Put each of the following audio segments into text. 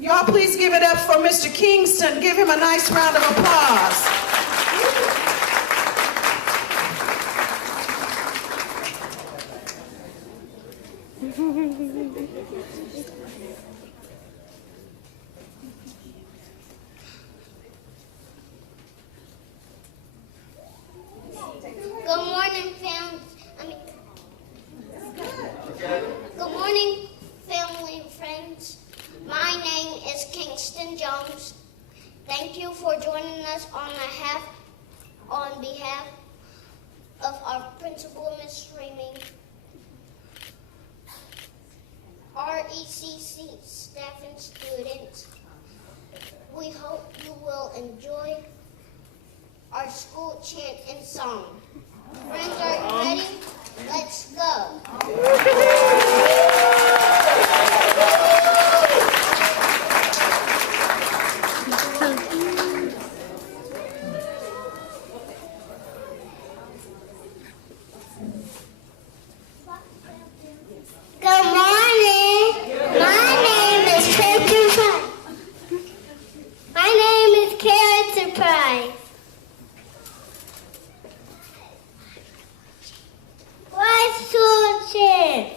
Y'all please give it up for Mr. Kingston. Give him a nice round of applause. Good morning, Good morning, family and friends. My name is Kingston Jones. Thank you for joining us on behalf of our principal, Ms. Streaming, RECC staff and students. We hope you will enjoy our school chant and song. Friends, are you ready? Let's go. Good morning. My name is Tristan Price. My name is Karen Price. What's your chance?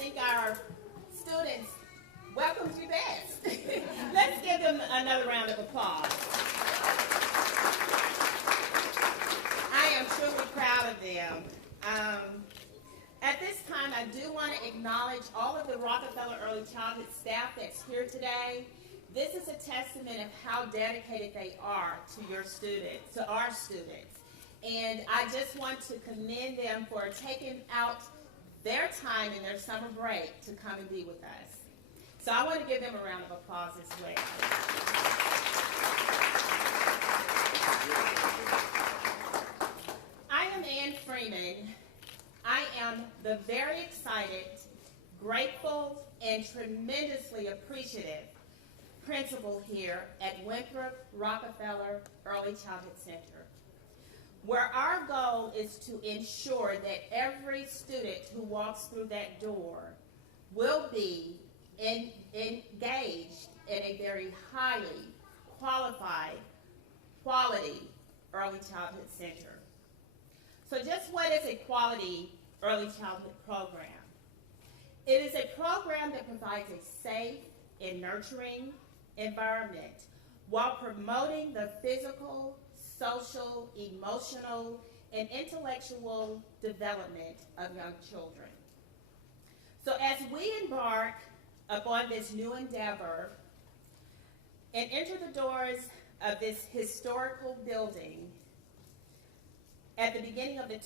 think our students welcomed you best. Let's give them another round of applause. I am truly proud of them. At this time, I do want to acknowledge all of the Rockefeller Early Childhood staff that's here today. This is a testament of how dedicated they are to your students, to our students. And I just want to commend them for taking out their time in their summer break to come and be with us. So I want to give them a round of applause as well. I am Ann Freeman. I am the very excited, grateful, and tremendously appreciative principal here at Winthrop Rockefeller Early Childhood Center, where our goal is to ensure that every student who walks through that door will be engaged in a very highly qualified, quality early childhood center. So just what is a quality early childhood program? It is a program that provides a safe and nurturing environment while promoting the physical, social, emotional, and intellectual development of young children. So as we embark upon this new endeavor and enter the doors of this historical building, at the beginning of the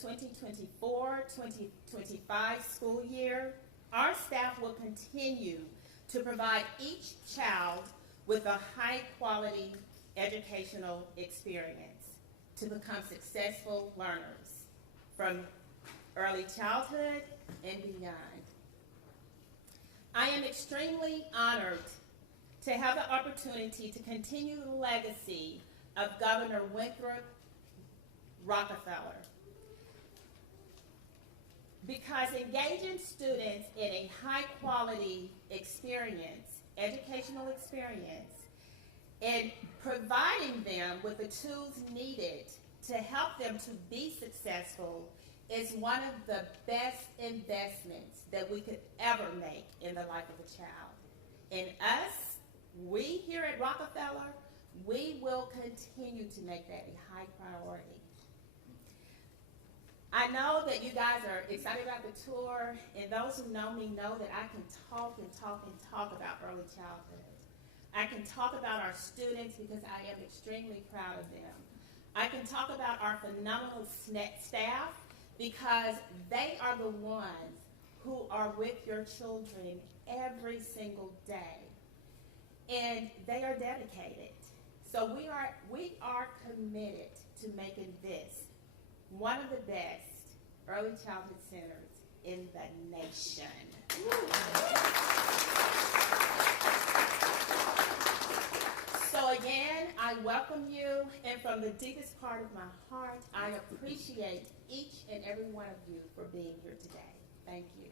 2024-2025 school year, our staff will continue to provide each child with a high-quality educational experience to become successful learners from early childhood and beyond. I am extremely honored to have the opportunity to continue the legacy of Governor Winthrop Rockefeller, because engaging students in a high-quality experience, educational experience, and providing them with the tools needed to help them to be successful is one of the best investments that we could ever make in the life of a child. And us, we here at Rockefeller, we will continue to make that a high priority. I know that you guys are excited about the tour, and those who know me know that I can talk and talk and talk about early childhood. I can talk about our students because I am extremely proud of them. I can talk about our phenomenal staff because they are the ones who are with your children every single day, and they are dedicated. So we are committed to making this one of the best early childhood centers in the nation. So again, I welcome you, and from the deepest part of my heart, I appreciate each and every one of you for being here today. Thank you.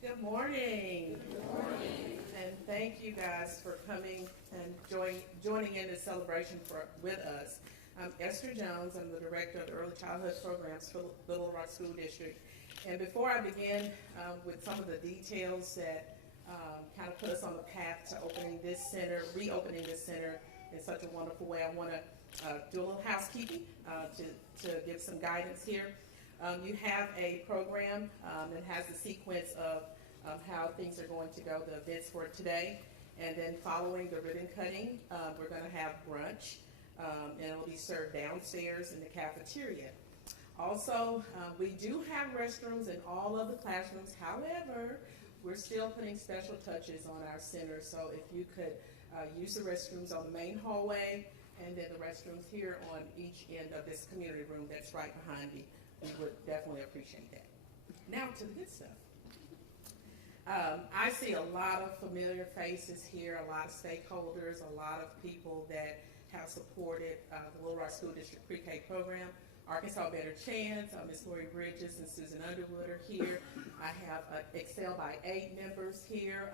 Good morning. Good morning. And thank you guys for coming and joining in this celebration with us. I'm Esther Jones. I'm the director of the Early Childhood Programs for Little Rock School District. And before I begin with some of the details that kind of put us on the path to reopening this center in such a wonderful way, I want to do a little housekeeping to give some guidance here. You have a program that has the sequence of how things are going to go, the events for today. And then following the ribbon cutting, we're going to have brunch, and it'll be served downstairs in the cafeteria. Also, we do have restrooms in all of the classrooms. However, we're still putting special touches on our center. So if you could use the restrooms on the main hallway, and then the restrooms here on each end of this community room that's right behind me, we would definitely appreciate that. Now to the good stuff. I see a lot of familiar faces here, a lot of stakeholders, a lot of people that have supported the Little Rock School District Pre-K program. Arkansas Better Chance, Ms. Lori Bridges and Susan Underwood are here. I have Excel by 8 members here.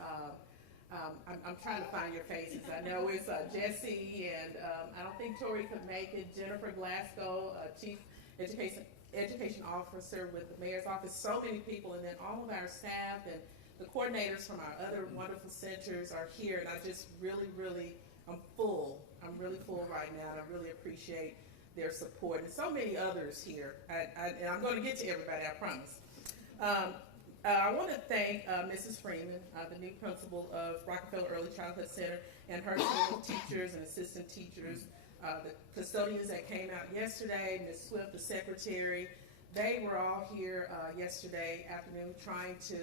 I'm trying to find your faces. I know it's Jesse, and I don't think Tori could make it. Jennifer Glasgow, Chief Education Officer with the Mayor's Office. So many people, and then all of our staff and the coordinators from our other wonderful centers are here, and I just really, I'm full. I'm really full right now, and I really appreciate their support, and so many others here. And I'm going to get to everybody, I promise. I want to thank Mrs. Freeman, the new principal of Rockefeller Early Childhood Center, and her team of teachers and assistant teachers, the custodians that came out yesterday, Ms. Swift, the secretary. They were all here yesterday afternoon trying to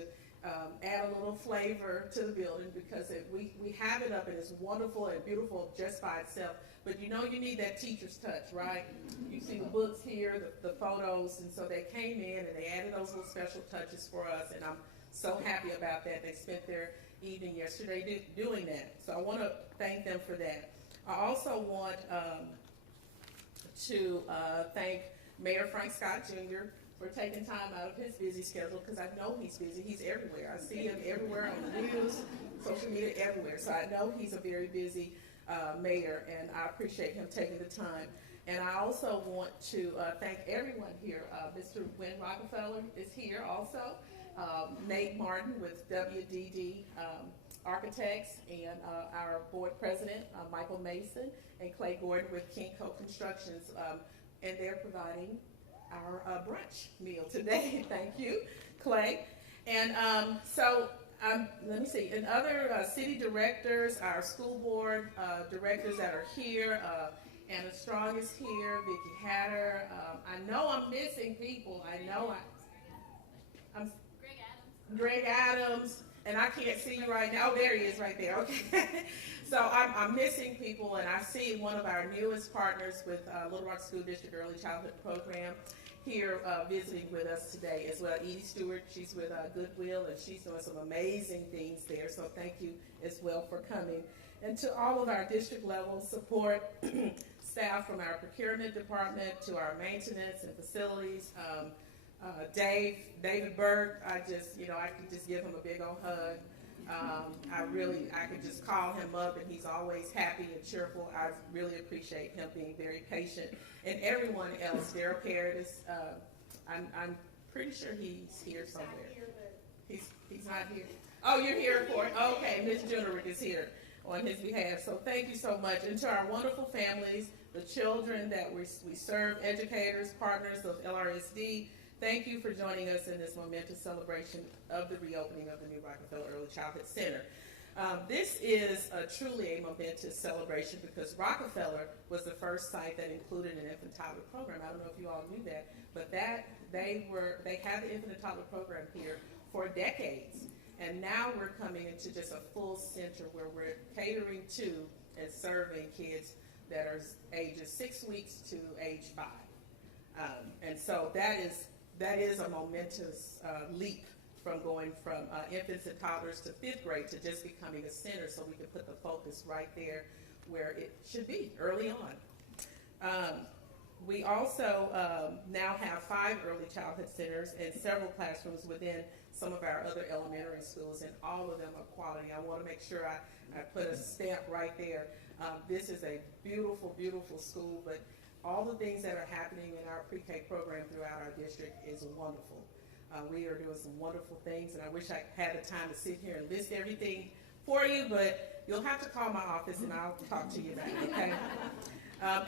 add a little flavor to the building, because we have it up and it's wonderful and beautiful just by itself. But you know you need that teacher's touch, right? You see the books here, the photos, and so they came in and they added those little special touches for us, and I'm so happy about that. They spent their evening yesterday doing that. So I want to thank them for that. I also want to thank Mayor Frank Scott Jr. for taking time out of his busy schedule, because I know he's busy. He's everywhere. I see him everywhere on the news, social media, everywhere. So I know he's a very busy mayor, and I appreciate him taking the time. And I also want to thank everyone here. Mr. Wynn Rockefeller is here also. Nate Martin with WDD Architects, and our board president, Michael Mason, and Clay Gordon with King Co Constructions, and they're providing our brunch meal today. Thank you, Clay. And let me see, and other city directors, our school board directors that are here, Anna Strong is here, Vicki Hatter. I know I'm missing people. I'm Greg Adams, and I can't see you right now. Oh, there he is right there. Okay. So I'm missing people, and I see one of our newest partners with Little Rock School District Early Childhood Program here visiting with us today as well. Edie Stewart, she's with Goodwill, and she's doing some amazing things there. So thank you as well for coming. And to all of our district level support staff, from our procurement department to our maintenance and facilities, David Berg, I could just give him a big old hug. I could just call him up, and he's always happy and cheerful. I really appreciate him being very patient. And everyone else, Daryl Paradis, I'm pretty sure he's here somewhere. He's not here. Oh, you're here for it? Okay, Ms. Junerick is here on his behalf. So thank you so much. And to our wonderful families, the children that we serve, educators, partners of LRSD, thank you for joining us in this momentous celebration of the reopening of the new Rockefeller Early Childhood Center. This is truly a momentous celebration, because Rockefeller was the first site that included an infant toddler program. I don't know if you all knew that, but they had the infant toddler program here for decades. And now we're coming into just a full center where we're catering to and serving kids that are ages 6 weeks to age 5. And so that is a momentous leap from going from infants and toddlers to 5th grade to just becoming a center, so we can put the focus right there where it should be, early on. We also now have 5 early childhood centers and several classrooms within some of our other elementary schools, and all of them are quality. I want to make sure I put a stamp right there. This is a beautiful, beautiful school, but all the things that are happening in our pre-K program throughout our district is wonderful. We are doing some wonderful things, and I wish I had the time to sit here and list everything for you, but you'll have to call my office and I'll talk to you about it, okay?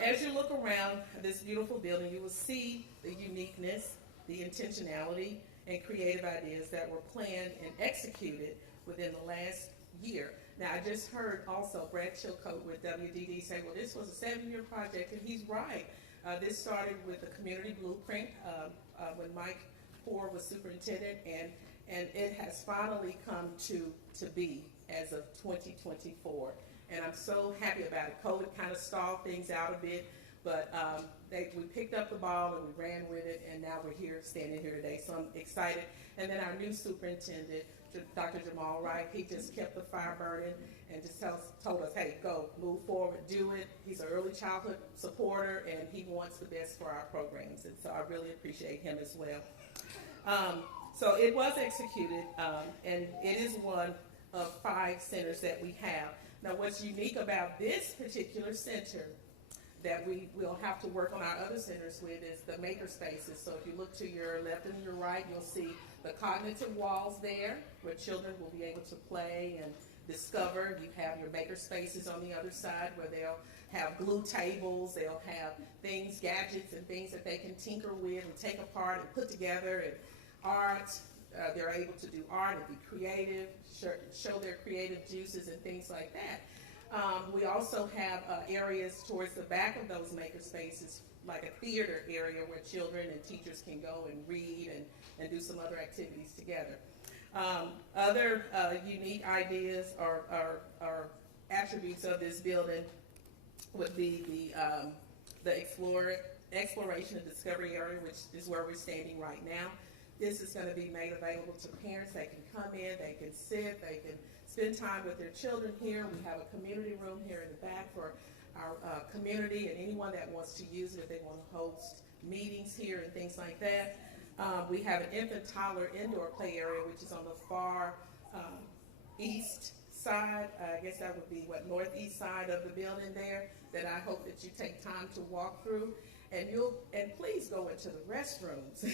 As you look around this beautiful building, you will see the uniqueness, the intentionality, and creative ideas that were planned and executed within the last year. Now, I just heard also Brad Chilcote with WDD say, well, this was a 7-year project, and he's right. This started with the community blueprint when Mike Poore was superintendent, and it has finally come to be as of 2024. And I'm so happy about it. COVID kind of stalled things out a bit, but we picked up the ball and we ran with it, and now we're here, standing here today. So I'm excited. And then our new superintendent, Dr. Jamal Wright, he just kept the fire burning and just told us, hey, go, move forward, do it. He's an early childhood supporter, and he wants the best for our programs. And so I really appreciate him as well. So it was executed, and it is one of 5 centers that we have. Now, what's unique about this particular center that we will have to work on our other centers with is the maker spaces. So if you look to your left and your right, you'll see the cognitive walls there where children will be able to play and discover. You have your maker spaces on the other side where they'll have glue tables, they'll have things, gadgets and things that they can tinker with and take apart and put together, and art. They're able to do art and be creative, show their creative juices and things like that. We also have areas towards the back of those maker spaces, like a theater area where children and teachers can go and read and do some other activities together. Other unique ideas or attributes of this building would be the exploration and discovery area, which is where we're standing right now. This is going to be made available to parents. They can come in, they can sit, they can spend time with their children here. We have a community room here in the back for our community and anyone that wants to use it if they want to host meetings here and things like that. We have an infant toddler indoor play area, which is on the far east side. I guess that would be northeast side of the building there, that I hope that you take time to walk through. And please go into the restrooms.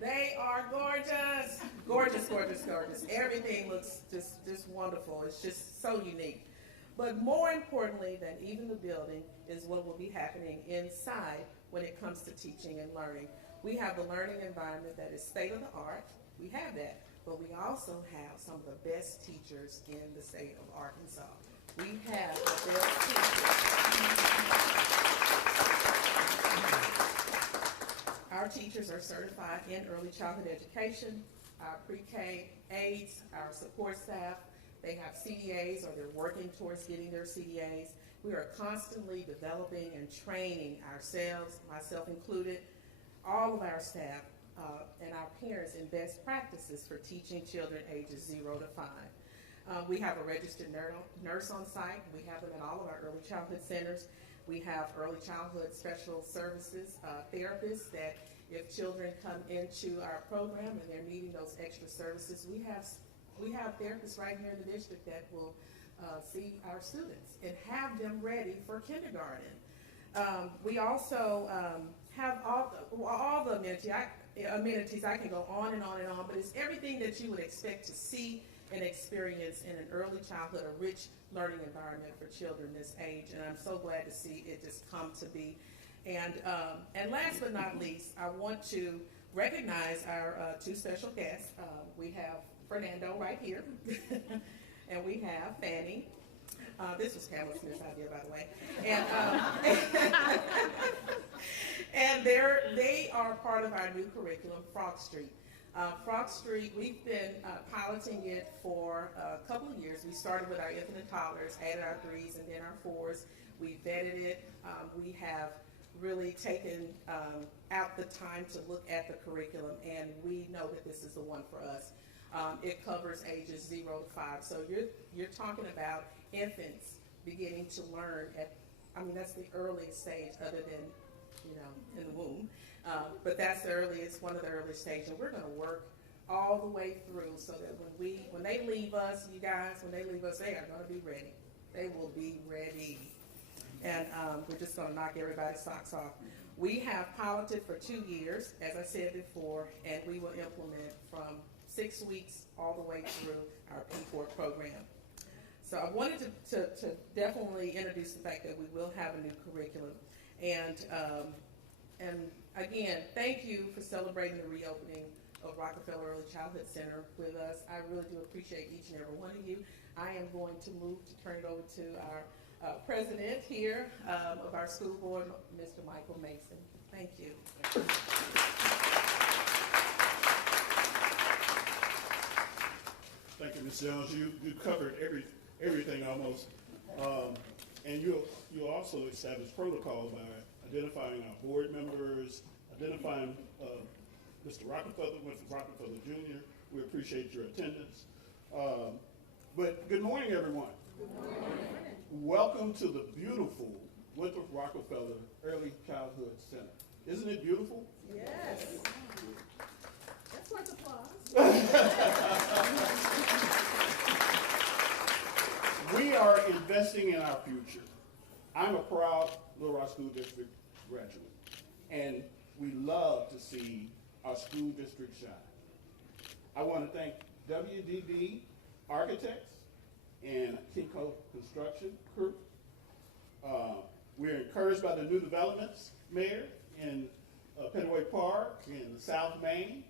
They are gorgeous. Gorgeous, gorgeous, gorgeous. Everything looks just wonderful. It's just so unique. But more importantly than even the building is what will be happening inside when it comes to teaching and learning. We have the learning environment that is state of the art. We have that. But we also have some of the best teachers in the state of Arkansas. We have the best teachers. Our teachers are certified in early childhood education, our pre-K aides, our support staff. They have CDAs, or they're working towards getting their CDAs. We are constantly developing and training ourselves, myself included, all of our staff and our parents in best practices for teaching children ages 0 to 5. We have a registered nurse on site. We have them at all of our early childhood centers. We have early childhood special services therapists that if children come into our program and they're needing those extra services, we have therapists right here in the district that will see our students and have them ready for kindergarten. We also have all the amenities. I can go on and on and on, but it's everything that you would expect to see and experience in an early childhood, a rich learning environment for children this age, and I'm so glad to see it just come to be. And last but not least, I want to recognize our 2 special guests. We have Fernando right here, and we have Fanny. This was Pamela Smith's idea, by the way. And they are part of our new curriculum, Frog Street. Frog Street, we've been piloting it for a couple of years. We started with our infant and toddlers, added our 3s and then our 4s. We vetted it. We have really taken out the time to look at the curriculum, and we know that this is the one for us. It covers ages 0 to 5. So you're talking about infants beginning to learn that's the earliest stage other than, in the womb. But that's one of the earliest stages, and we're going to work all the way through so that when they leave us, you guys, they are going to be ready. They will be ready. And we're just going to knock everybody's socks off. We have piloted for 2 years, as I said before, and we will implement from 6 weeks all the way through our P4 program. So I wanted to definitely introduce the fact that we will have a new curriculum. And again, thank you for celebrating the reopening of Rockefeller Early Childhood Center with us. I really do appreciate each and every one of you. I am going to move to turn it over to our president here of our school board, Mr. Michael Mason. Thank you. Thank you, Ms. Jones. You covered everything almost. And you'll also establish protocol by identifying our board members, identifying Mr. Rockefeller, Mr. Rockefeller Jr. We appreciate your attendance. But good morning, everyone. Good morning. Welcome to the beautiful Winthrop Rockefeller Early Childhood Center. Isn't it beautiful? Yes. That's worth applause. investing in our future. I'm a proud Little Rock School District graduate, and we love to see our school district shine. I want to thank WDD Architects and Kinko Construction Crew. We're encouraged by the new developments, Mayor, in Penway Park and South Main.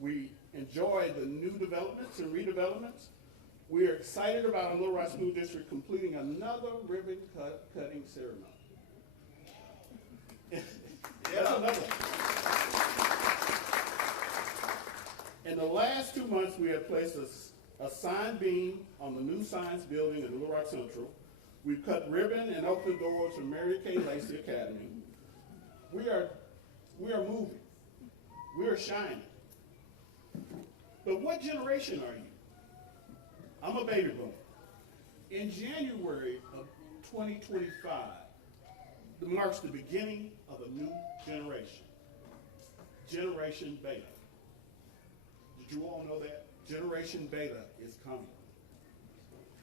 We enjoy the new developments and redevelopments. We are excited about our Little Rock School District completing another ribbon cutting ceremony. That's another. In the last 2 months, we have placed a sign beam on the new science building at Little Rock Central. We've cut ribbon and opened doors for Mary Kay Lacey Academy. We are moving. We are shining. But what generation are you? I'm a baby boomer. In January of 2025, marks the beginning of a new generation. Generation Beta. Did you all know that? Generation Beta is coming.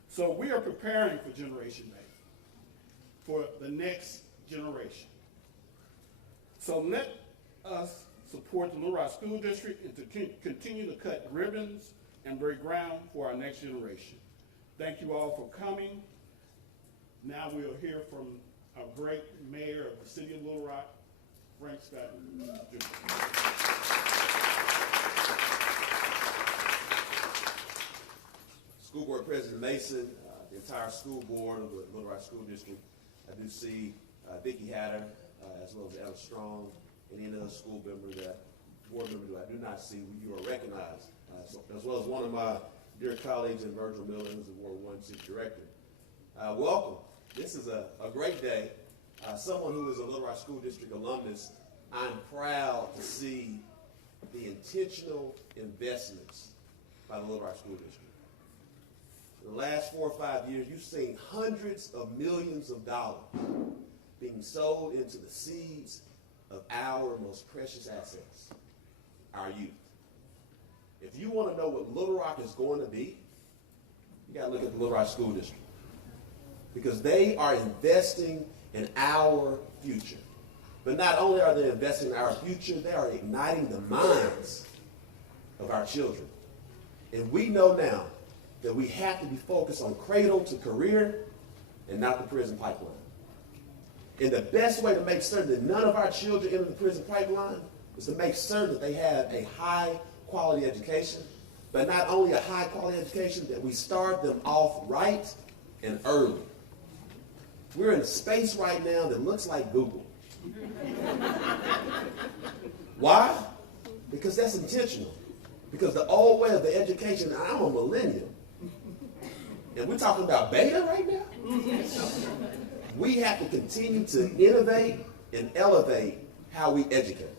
So we are preparing for Generation Beta, for the next generation. So let us support the Little Rock School District and to continue to cut ribbons and break ground for our next generation. Thank you all for coming. Now we'll hear from our great mayor of the city of Little Rock, Frank Scott Jr. School Board President Mason, the entire school board of the Little Rock School District. I do see Vicki Hatter, as well as Ella Strong, and any other school member board member that I do not see, you are recognized, as well as one of my dear colleagues in Virgil Miller, who's the Ward 1 City Director. Welcome. This is a great day. Someone who is a Little Rock School District alumnus, I'm proud to see the intentional investments by the Little Rock School District. In the last 4 or 5 years, you've seen hundreds of millions of dollars being sold into the seeds of our most precious assets, our youth. If you want to know what Little Rock is going to be, you got to look at the Little Rock School District, because they are investing in our future. But not only are they investing in our future, they are igniting the minds of our children. And we know now that we have to be focused on cradle to career and not the prison pipeline. And the best way to make certain that none of our children enter the prison pipeline is to make certain that they have a high quality education, but not only a high quality education, that we start them off right and early. We're in a space right now that looks like Google. Why? Because that's intentional. Because the old way of the education, I'm a millennial. And we're talking about beta right now? We have to continue to innovate and elevate how we educate.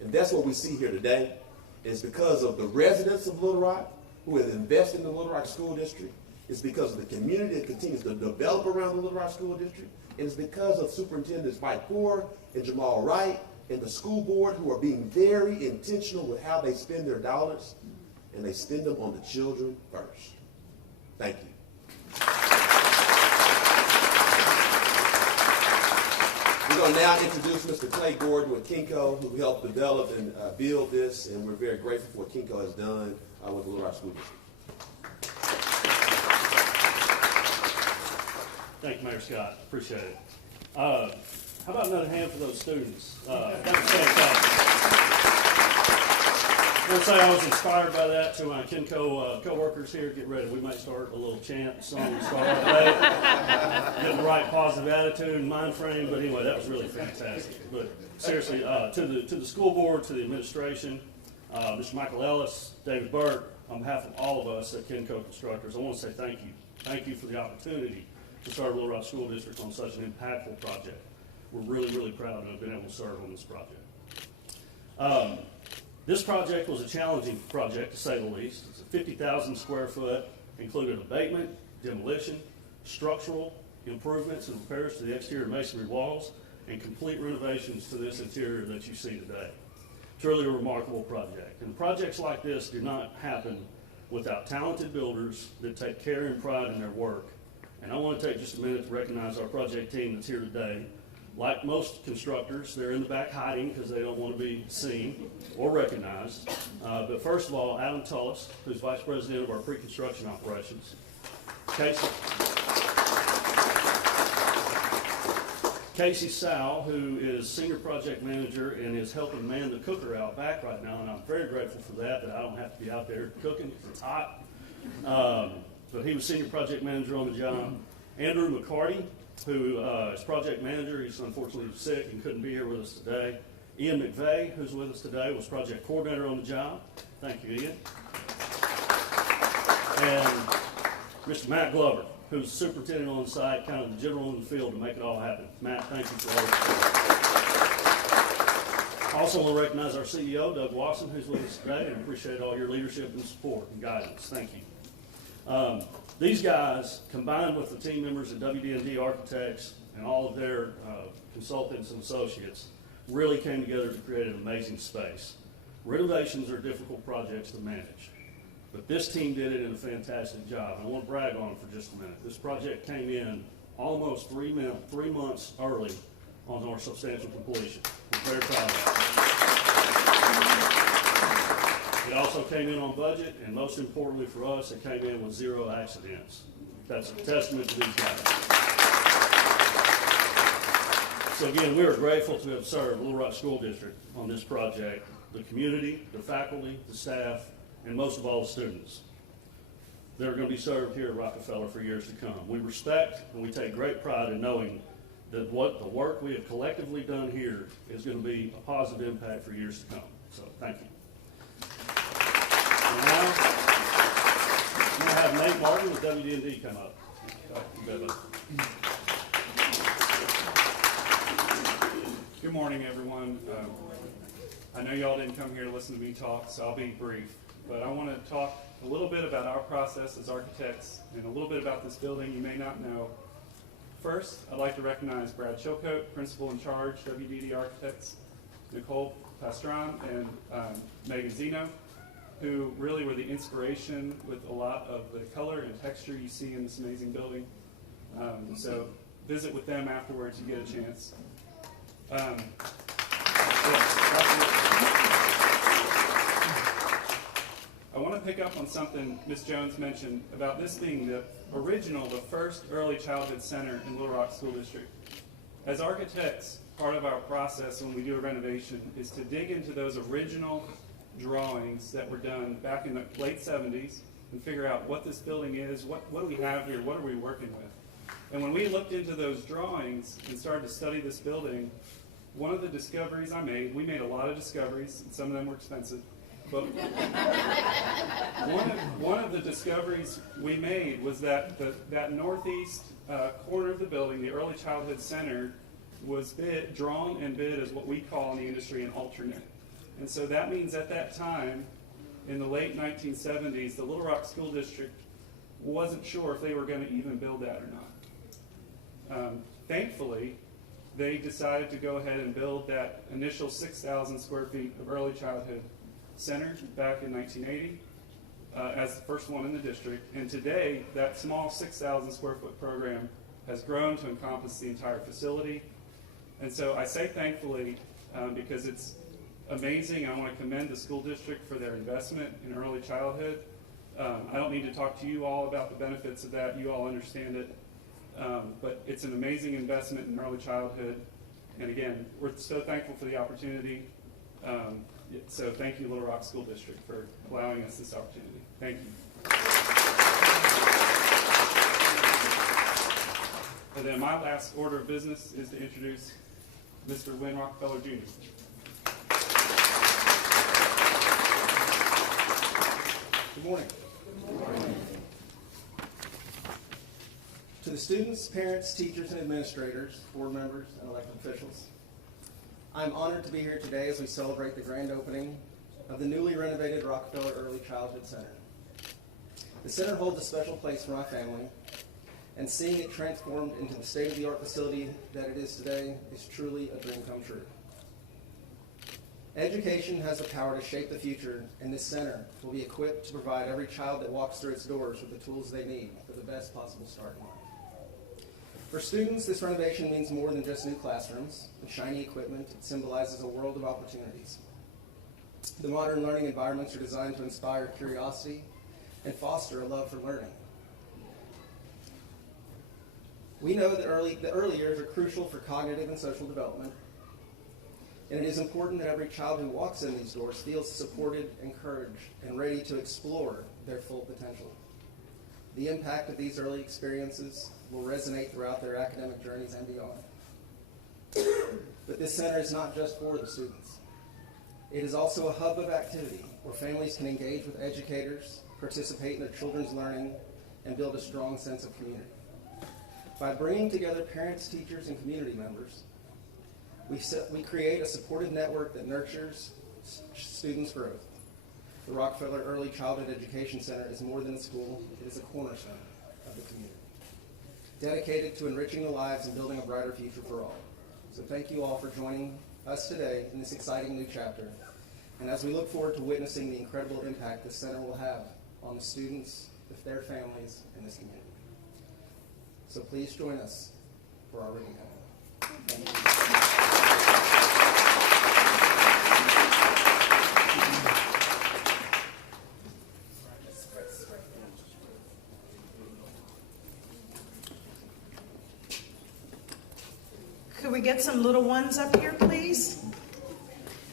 And that's what we see here today. It's because of the residents of Little Rock who have invested in the Little Rock School District. It's because of the community that continues to develop around the Little Rock School District. And it's because of Superintendents Mike Poore and Jamal Wright and the school board, who are being very intentional with how they spend their dollars, and they spend them on the children first. Thank you. We're going to now introduce Mr. Clay Gordon with Kinko, who helped develop and build this, and we're very grateful for what Kinko has done with the Little Rock School District. Thank you, Mayor Scott. Appreciate it. How about another hand for those students? That was fantastic. I want to say I was inspired by that. To my Kinko co-workers here, get ready. We might start a little chant song to start the day. Get the right positive attitude and mind frame. But anyway, that was really fantastic. But seriously, to the school board, to the administration, Mr. Michael Ellis, David Burke, on behalf of all of us at Kinko Constructors, I want to say thank you. Thank you for the opportunity to start Little Rock School District on such an impactful project. We're really, really proud to have been able to serve on this project. This project was a challenging project, to say the least. It's a 50,000 square foot, included abatement, demolition, structural improvements and repairs to the exterior masonry walls, and complete renovations to this interior that you see today. Truly a remarkable project. And projects like this do not happen without talented builders that take care and pride in their work And I want to take just a minute to recognize our project team that's here today. Like most constructors, they're in the back hiding because they don't want to be seen or recognized. But first of all, Adam Tullis, who's Vice President of our pre-construction operations. Casey Sal, who is Senior Project Manager and is helping man the cooker out back right now, and I'm very grateful for that I don't have to be out there cooking because it's hot. But he was Senior Project Manager on the job. Andrew McCarty, who is Project Manager. He's unfortunately sick and couldn't be here with us today. Ian McVeigh, who's with us today, was Project Coordinator on the job. Thank you, Ian. And Mr. Matt Glover, who's Superintendent on site, kind of the general in the field to make it all happen. Matt, thank you for all your support. I also want to recognize our CEO, Doug Watson, who's with us today, and appreciate all your leadership and support and guidance. Thank you. These guys, combined with the team members at WD&D Architects and all of their consultants and associates, really came together to create an amazing space. Renovations are difficult projects to manage, but this team did it in a fantastic job. I want to brag on them for just a minute. This project came in almost 3 months early on our substantial completion. We're very proud of that. It also came in on budget, and most importantly for us, it came in with 0 accidents. That's a testament to these guys. So again, we are grateful to have served Little Rock School District on this project, the community, the faculty, the staff, and most of all the students. They're going to be served here at Rockefeller for years to come. We respect and we take great pride in knowing that what the work we have collectively done here is going to be a positive impact for years to come. So thank you. And now, I'm going to have Nate Martin with WD&D come up. Good morning, everyone. I know y'all didn't come here to listen to me talk, so I'll be brief. But I want to talk a little bit about our process as architects and a little bit about this building you may not know. First, I'd like to recognize Brad Chilcote, Principal in Charge, WD&D Architects, Nicole Pastron, and Megan Zeno, who really were the inspiration with a lot of the color and texture you see in this amazing building. So visit with them afterwards, you get a chance. I want to pick up on something Ms. Jones mentioned about this being the first early childhood center in Little Rock School District. As architects, part of our process when we do a renovation is to dig into those original drawings that were done back in the late 70s and figure out what this building is, what do we have here, what are we working with. And when we looked into those drawings and started to study this building, one of the discoveries we made a lot of discoveries, and some of them were expensive, but one of the discoveries we made was that that northeast corner of the building, the early childhood center, was drawn and bid as what we call in the industry an alternate. And so that means at that time, in the late 1970s, the Little Rock School District wasn't sure if they were going to even build that or not. Thankfully, they decided to go ahead and build that initial 6,000 square feet of early childhood center back in 1980 as the first one in the district. And today, that small 6,000 square foot program has grown to encompass the entire facility. And so I say thankfully because it's amazing. I want to commend the school district for their investment in early childhood. I don't need to talk to you all about the benefits of that. You all understand it. But it's an amazing investment in early childhood. And again, we're so thankful for the opportunity. So thank you, Little Rock School District, for allowing us this opportunity. Thank you. And then my last order of business is to introduce Mr. Wynn Rockefeller Jr. Good morning. Good morning. To the students, parents, teachers, and administrators, board members, and elected officials, I'm honored to be here today as we celebrate the grand opening of the newly renovated Rockefeller Early Childhood Center. The center holds a special place for my family, and seeing it transformed into the state-of-the-art facility that it is today is truly a dream come true. Education has the power to shape the future, and this center will be equipped to provide every child that walks through its doors with the tools they need for the best possible start in life. For students, this renovation means more than just new classrooms and shiny equipment. It symbolizes a world of opportunities. The modern learning environments are designed to inspire curiosity and foster a love for learning. We know that the early years are crucial for cognitive and social development, and it is important that every child who walks in these doors feels supported, encouraged, and ready to explore their full potential. The impact of these early experiences will resonate throughout their academic journeys and beyond. But this center is not just for the students. It is also a hub of activity where families can engage with educators, participate in their children's learning, and build a strong sense of community. By bringing together parents, teachers, and community members, we create a supportive network that nurtures students' growth. The Rockefeller Early Childhood Education Center is more than a school, it is a cornerstone of the community, dedicated to enriching the lives and building a brighter future for all. So thank you all for joining us today in this exciting new chapter. And as we look forward to witnessing the incredible impact this center will have on the students, their families, and this community. So please join us for our ribbon cutting. Thank you. Could we get some little ones up here, please?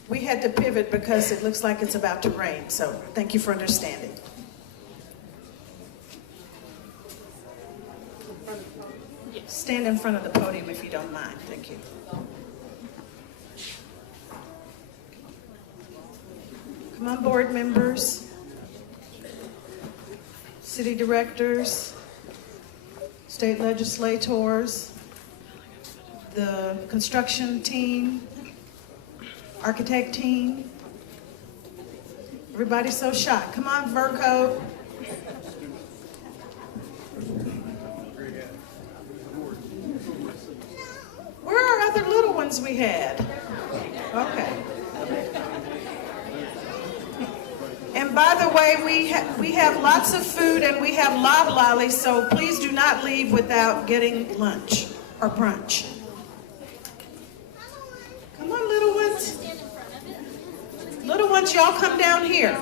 We had to pivot because it looks like it's about to rain, so thank you for understanding. Stand in front of the podium if you don't mind. Thank you. Come on, board members, city directors, state legislators, the construction team, architect team. Everybody's so shy. Come on, Verco. Where are other little ones we had? Okay. And by the way, we have lots of food and we have lollies, so please do not leave without getting lunch or brunch. Come on, little ones. Little ones, y'all come down here.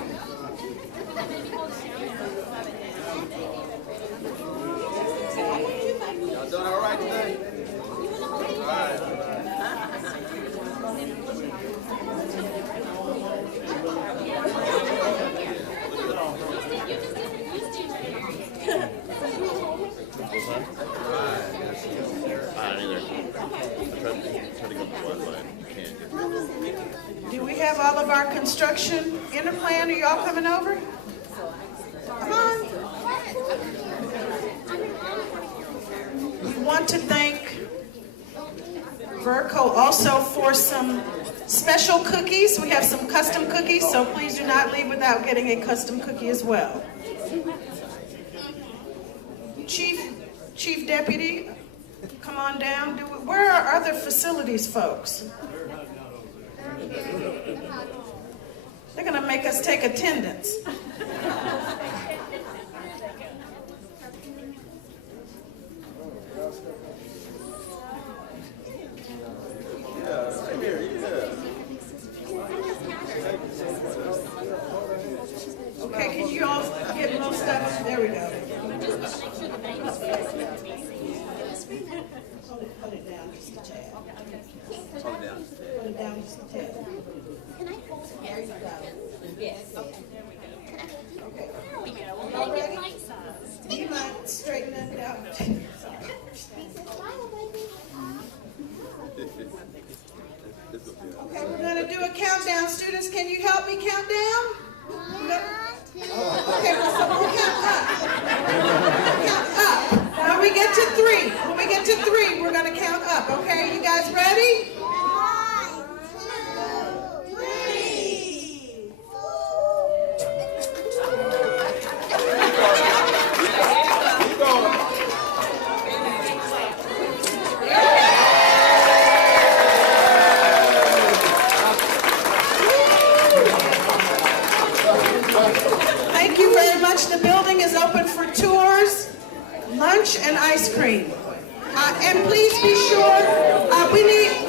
Y'all doing all right today? All right. Do we have all of our construction in the plan? Are y'all coming over? Come on. We want to thank Verco also for some special cookies. We have some custom cookies, so please do not leave without getting a custom cookie as well. Chief Deputy, come on down. Where are other facilities folks? They're going to make us take attendance. Okay, can you all get most of them? There we go. Hold it down just a tad. Hold it down. Hold it down just a tad. Can I hold it? There you go. Yes. Okay. There we go. We'll Y'all make ready? it right size. Do you mind straightening it out? Okay, we're going to do a countdown. Students, can you help me count down? Okay, so we'll count up. Count up. When we get to three, we're going to count up. Okay, you guys ready? 1, 2, 3, 4. Thank you very much. The building is open for tours, lunch, and ice cream. And please be sure,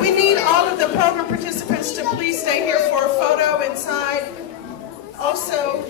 we need all of the program participants to please stay here for a photo inside. Also,